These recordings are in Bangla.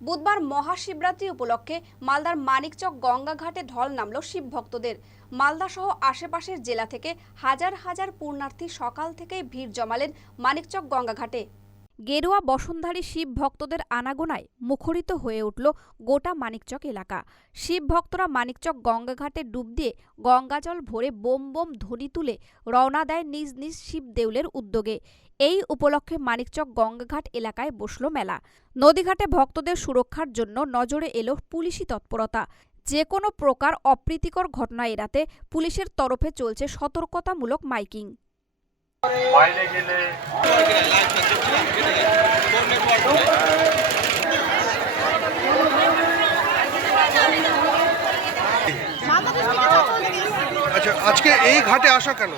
বুধবার মহাশিবরাত্রি উপলক্ষে মালদার মানিকচক গঙ্গাঘাটে ঢল নামল শিবভক্তদের মালদা সহ আশেপাশের জেলা থেকে হাজার হাজার পূর্ণার্থী সকাল থেকেই ভিড় জমালেন মানিকচক গঙ্গাঘাটে। গেরুয়া বসুন্ধরাী শিব ভক্তদের আনাগোনায় মুখরিত হয়ে উঠল গোটা মানিকচক এলাকা। শিব ভক্তরা মানিকচক গঙ্গাঘাটে ডুব দিয়ে গঙ্গাজল ভরে বোম বোম ধ্বনি তুলে রওনা দেয় নিজ নিজ শিব দেউলের উদ্যোগে। এই উপলক্ষে মানিকচক গঙ্গাঘাট এলাকায় বসল মেলা। নদীঘাটে ভক্তদের সুরক্ষার জন্য নজরে এলো পুলিশি তৎপরতা। যে কোনো প্রকার অপ্রীতিকর ঘটনা এড়াতে পুলিশের তরফে চলছে সতর্কতামূলক মাইকিং। বাইরে গেলে। আচ্ছা আজকে এই ঘাটে আসা কেন?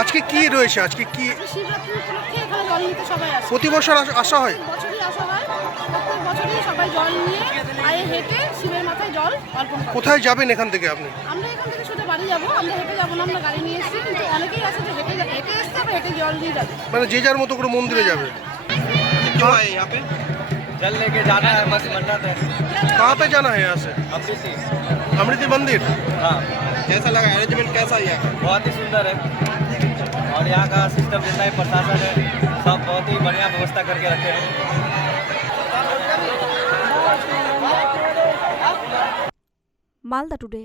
আজকে কি রয়েছে? আজকে কি প্রতি বছর আস- আসা হয়। বছরই আসা হয় প্রত্যেক বছরই সবাই জল নিয়ে পায়ে হেঁটে শিবের মাথায় জল অর্পণ করে কোথায় যাবেন এখান থেকে আপনি আমরা এখান থেকে সোজা বাড়ি যাবো আমরা হেঁটে যাবো না আমরা গাড়ি নিয়ে এসেছি কিন্তু অনেকেই আছে যে হেঁটে যা- হেঁটে এসছে আবার হেঁটে জল দিয়ে যাবে মানে যে যার মতো করে মন্দিরে যাবে क्यों आए यहाँ पे जल लेके जाना है बस मन्नत है कहाँ पे जाना है यहाँ से अमृति अमृति मंदिर हाँ कैसा लगा अरेंजमेंट कैसा है यहाँ बहुत ही सुंदर है और यहाँ का सिस्टम जितना ही प्रशासन है सब बहुत ही बढ़िया व्यवस्था करके रखे हैं মালদা টুডে।